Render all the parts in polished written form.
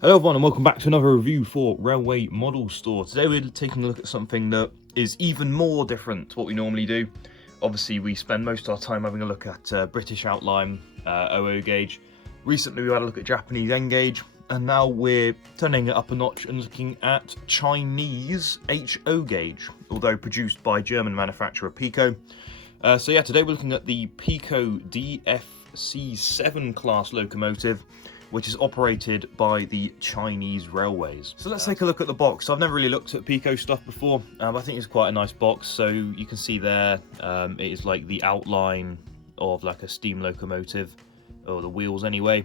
Hello everyone and welcome back to another review for Railway Model Store. Today we're taking a look at something that is even more different to what we normally do. Obviously we spend most of our time having a look at British outline, OO gauge. Recently we had a look at Japanese N gauge, and now we're turning it up a notch and looking at Chinese HO gauge, although produced by German manufacturer Piko. So yeah, today we're looking at the Piko DF7C class locomotive, which is operated by the Chinese railways. So let's take a look at the box. I've never really looked at Piko stuff before, but I think it's quite a nice box. So you can see there, it is like the outline of like a steam locomotive, or the wheels anyway.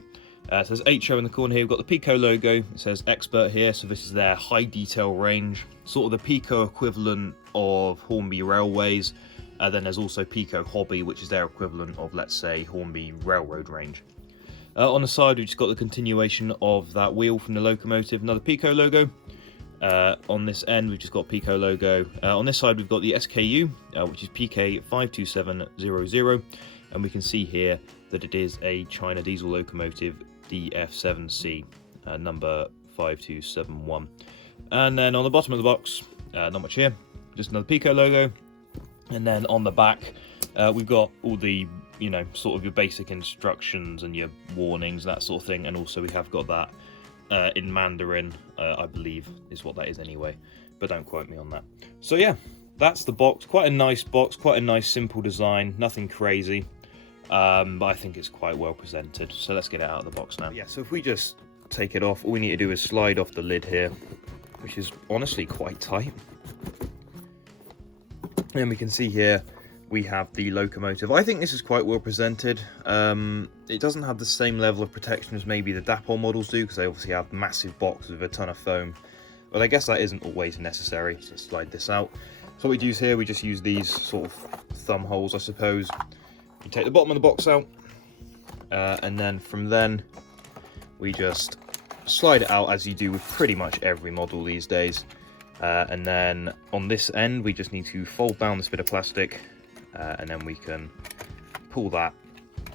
It says HO in the corner here. We've got the Piko logo. It says Expert here, so this is their high detail range, sort of the Piko equivalent of Hornby Railways. Then there's also Piko Hobby, which is their equivalent of, let's say, Hornby Railroad range. On the side, we've just got the continuation of that wheel from the locomotive, another Piko logo. On this end, we've just got Piko logo. On this side, we've got the SKU, which is PK52700. And we can see here that it is a China diesel locomotive, DF7C, number 5271. And then on the bottom of the box, not much here, just another Piko logo. And then on the back, we've got all the, you know, sort of your basic instructions and your warnings, that sort of thing. And also we have got that in Mandarin, I believe is what that is anyway, but don't quote me on that. So yeah, that's the box. Quite a nice box, quite a nice simple design, nothing crazy, but I think it's quite well presented. So let's get it out of the box now. Yeah, so if we just take it off, all we need to do is slide off the lid here, which is honestly quite tight. And we can see here we have the locomotive. I think this is quite well presented. It doesn't have the same level of protection as maybe the Dapol models do, because they obviously have massive boxes with a ton of foam. But I guess that isn't always necessary. So let's slide this out. So what we do is here, we just use these sort of thumb holes, I suppose. You take the bottom of the box out, and then from then we just slide it out as you do with pretty much every model these days. And then on this end, we just need to fold down this bit of plastic, and then we can pull that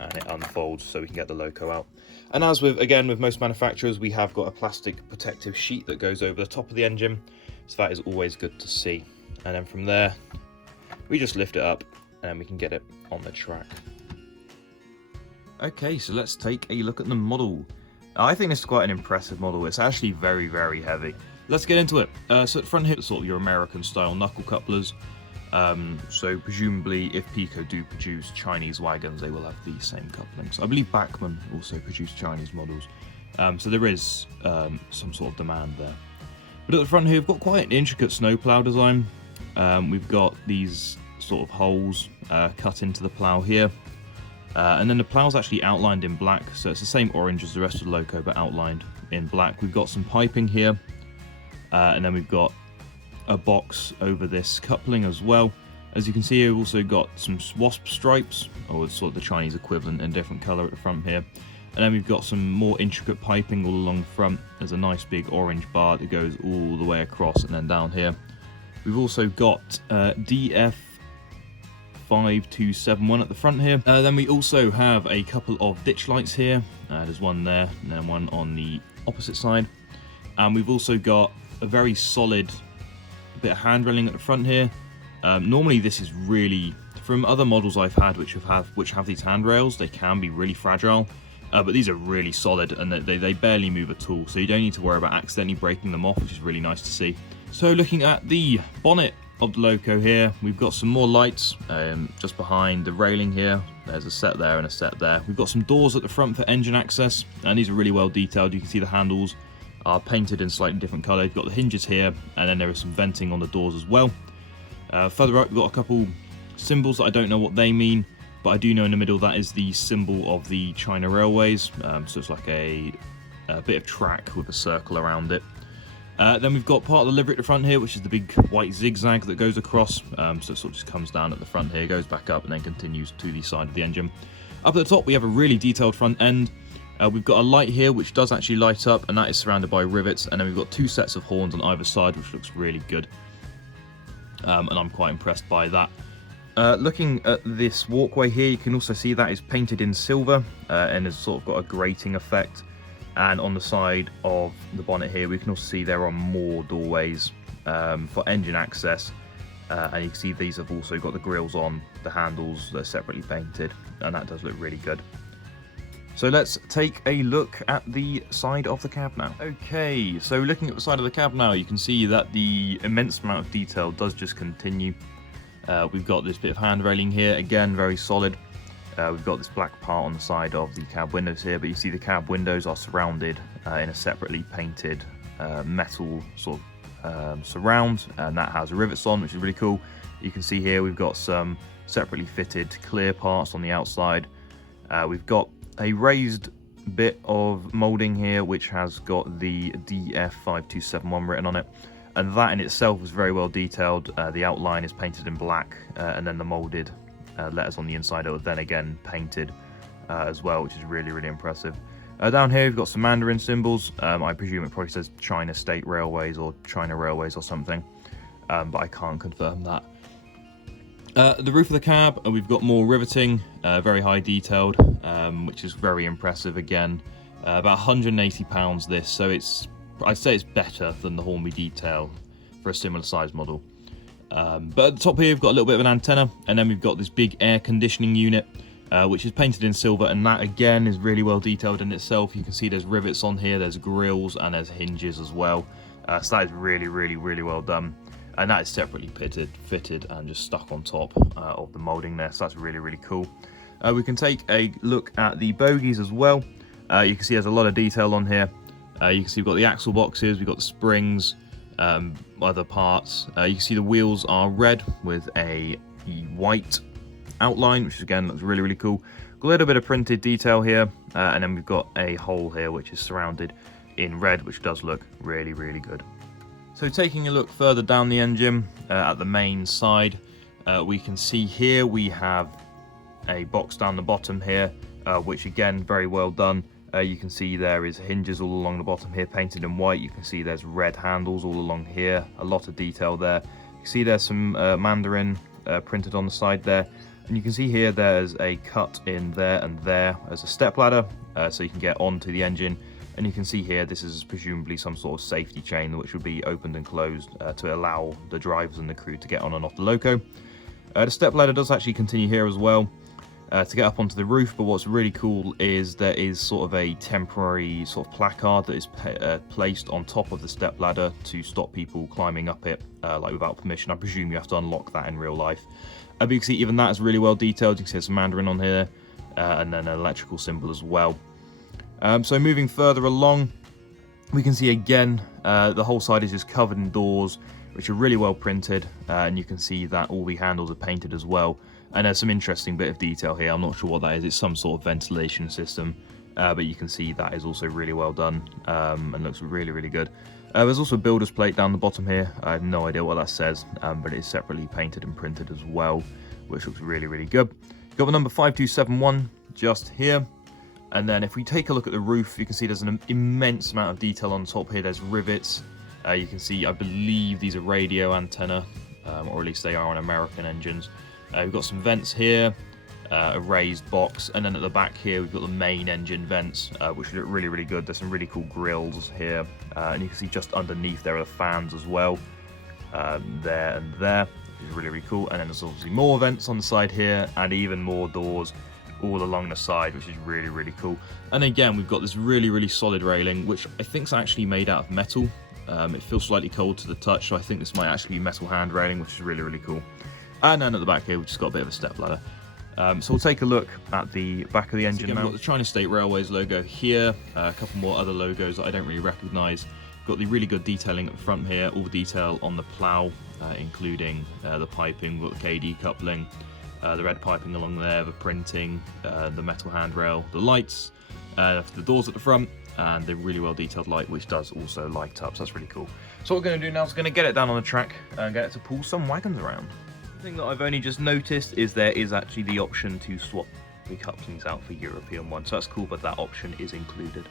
and it unfolds so we can get the loco out. And as with, again, with most manufacturers, we have got a plastic protective sheet that goes over the top of the engine, so that is always good to see. And then from there, we just lift it up and then we can get it on the track. Okay, so let's take a look at the model. I think this is quite an impressive model. It's actually very, very heavy. Let's get into it. So at the front here, sort of your American style knuckle couplers. So presumably if Piko do produce Chinese wagons, they will have the same couplings. I believe Bachmann also produce Chinese models. So there is some sort of demand there. But at the front here, we've got quite an intricate snowplow design. We've got these sort of holes cut into the plow here. And then the plow's actually outlined in black. So it's the same orange as the rest of the loco, but outlined in black. We've got some piping here. And then we've got a box over this coupling as well. As you can see here, we've also got some wasp stripes, or sort of the Chinese equivalent in a different colour at the front here. And then we've got some more intricate piping all along the front. There's a nice big orange bar that goes all the way across and then down here. We've also got DF5271 at the front here. Then we also have a couple of ditch lights here. There's one there and then one on the opposite side. And we've also got a very solid bit of hand railing at the front here. Normally this is really, from other models I've had which have these handrails, they can be really fragile, but these are really solid and they barely move at all, so you don't need to worry about accidentally breaking them off, which is really nice to see. So looking at the bonnet of the loco here, we've got some more lights just behind the railing here. There's a set there and a set there. We've got some doors at the front for engine access, and these are really well detailed. You can see the handles are painted in slightly different colour. You've got the hinges here, and then there is some venting on the doors as well. Further up, we've got a couple symbols that I don't know what they mean, but I do know in the middle that is the symbol of the China Railways. So it's like a bit of track with a circle around it. Then we've got part of the livery at the front here, which is the big white zigzag that goes across. So it sort of just comes down at the front here, goes back up, and then continues to the side of the engine. Up at the top, we have a really detailed front end. We've got a light here which does actually light up, and that is surrounded by rivets, and then we've got two sets of horns on either side, which looks really good, and I'm quite impressed by that. Looking at this walkway here, you can also see that is painted in silver, and has sort of got a grating effect, And on the side of the bonnet here, we can also see there are more doorways for engine access. And you can see these have also got the grills on the handles. They're separately painted, and that does look really good. So let's take a look at the side of the cab now. Okay, so looking at the side of the cab now, you can see that the immense amount of detail does just continue. We've got this bit of hand railing here, again, very solid. We've got this black part on the side of the cab windows here, but you see the cab windows are surrounded in a separately painted metal sort of surround, and that has rivets on, which is really cool. You can see here we've got some separately fitted clear parts on the outside. We've got a raised bit of moulding here which has got the DF7C written on it, and that in itself is very well detailed. The outline is painted in black, and then the moulded letters on the inside are then again painted as well, which is really, really impressive. Down here we've got some Mandarin symbols. I presume it probably says China State Railways or China Railways or something, but I can't confirm that. The roof of the cab, we've got more riveting, very high detailed, which is very impressive again. About £180 this, so I'd say it's better than the Hornby detail for a similar size model. But at the top here we've got a little bit of an antenna, and then we've got this big air conditioning unit, which is painted in silver, and that again is really well detailed in itself. You can see there's rivets on here, there's grills, and there's hinges as well. So that is really, really, really well done. And that is separately fitted and just stuck on top of the moulding there, so that's really, really cool. We can take a look at the bogies as well. You can see there's a lot of detail on here. You can see we've got the axle boxes, we've got the springs, other parts. You can see the wheels are red with a white outline, which again looks really, really cool. Got a little bit of printed detail here, and then we've got a hole here which is surrounded in red, which does look really, really good. So taking a look further down the engine at the main side, we can see here we have a box down the bottom here, which again very well done. You can see there is hinges all along the bottom here painted in white. You can see there's red handles all along here, a lot of detail there. You can see there's some Mandarin printed on the side there, and you can see here there's a cut in there and there as a step ladder, so you can get onto the engine. And you can see here this is presumably some sort of safety chain which will be opened and closed to allow the drivers and the crew to get on and off the loco. The step ladder does actually continue here as well to get up onto the roof, but what's really cool is there is sort of a temporary sort of placard that is placed on top of the step ladder to stop people climbing up it like without permission. I presume you have to unlock that in real life. But you can see even that is really well detailed. You can see there's some Mandarin on here and then an electrical symbol as well. So moving further along, we can see again the whole side is just covered in doors which are really well printed, and you can see that all the handles are painted as well, and there's some interesting bit of detail here. I'm not sure what that is. It's some sort of ventilation system, but you can see that is also really well done and looks really, really good. There's also a builder's plate down the bottom here. I have no idea what that says, but it is separately painted and printed as well, which looks really, really good. Got the number 5271 just here. And then if we take a look at the roof, you can see there's an immense amount of detail on top here. There's rivets. You can see, I believe these are radio antenna, or at least they are on American engines. We've got some vents here, a raised box, and then at the back here we've got the main engine vents, which look really, really good. There's some really cool grills here, and you can see just underneath there are the fans as well, there and there, which is really, really cool. And then there's obviously more vents on the side here, and even more doors all along the side, which is really, really cool. And again, we've got this really, really solid railing, which I think is actually made out of metal. It feels slightly cold to the touch, so I think this might actually be metal hand railing, which is really, really cool. And then at the back here, we've just got a bit of a step ladder. So we'll take a look at the back of the engine. So again, we've got the China State Railways logo here, a couple more other logos that I don't really recognise. Got the really good detailing at the front here, all the detail on the plough, including the piping. We've got the KD coupling, the red piping along there, the printing, the metal handrail, the lights, the doors at the front, and the really well detailed light which does also light up, so that's really cool. So what we're going to do now is going to get it down on the track and get it to pull some wagons around. The thing that I've only just noticed is there is actually the option to swap the couplings out for European ones, so that's cool, but that option is included.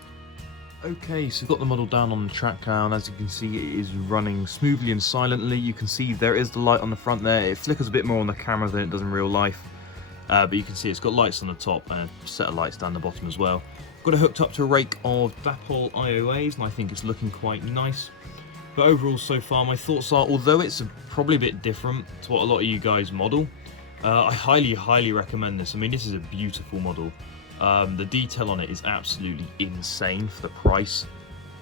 Okay, so we've got the model down on the track now, and as you can see it is running smoothly and silently. You can see there is the light on the front there. It flickers a bit more on the camera than it does in real life, but you can see it's got lights on the top and a set of lights down the bottom as well. Got it hooked up to a rake of Dapol IOAs, and I think it's looking quite nice. But overall, so far, my thoughts are, although it's probably a bit different to what a lot of you guys model, I highly recommend this. I mean, this is a beautiful model. The detail on it is absolutely insane for the price.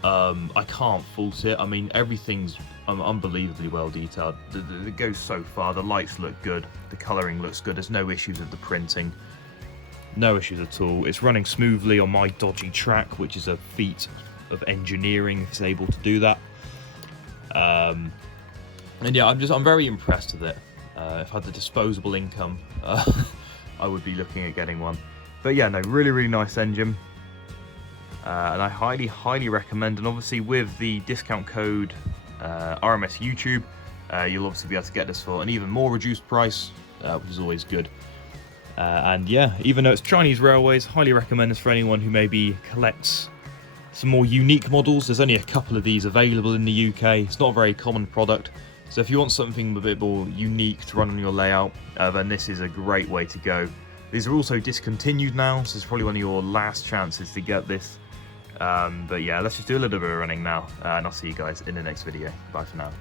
I can't fault it. I mean, everything's unbelievably well detailed. It goes so far. The lights look good. The colouring looks good. There's no issues with the printing. No issues at all. It's running smoothly on my dodgy track, which is a feat of engineering if it's able to do that. And yeah, I'm very impressed with it. If I had the disposable income, I would be looking at getting one. But yeah, no, really nice engine. And I highly recommend. And obviously with the discount code RMS YouTube, you'll obviously be able to get this for an even more reduced price, which is always good. And yeah, even though it's Chinese Railways, highly recommend this for anyone who maybe collects some more unique models. There's only a couple of these available in the UK. It's not a very common product. So if you want something a bit more unique to run on your layout, then this is a great way to go. These are also discontinued now, so it's probably one of your last chances to get this. But yeah, let's just do a little bit of running now, and I'll see you guys in the next video. Bye for now.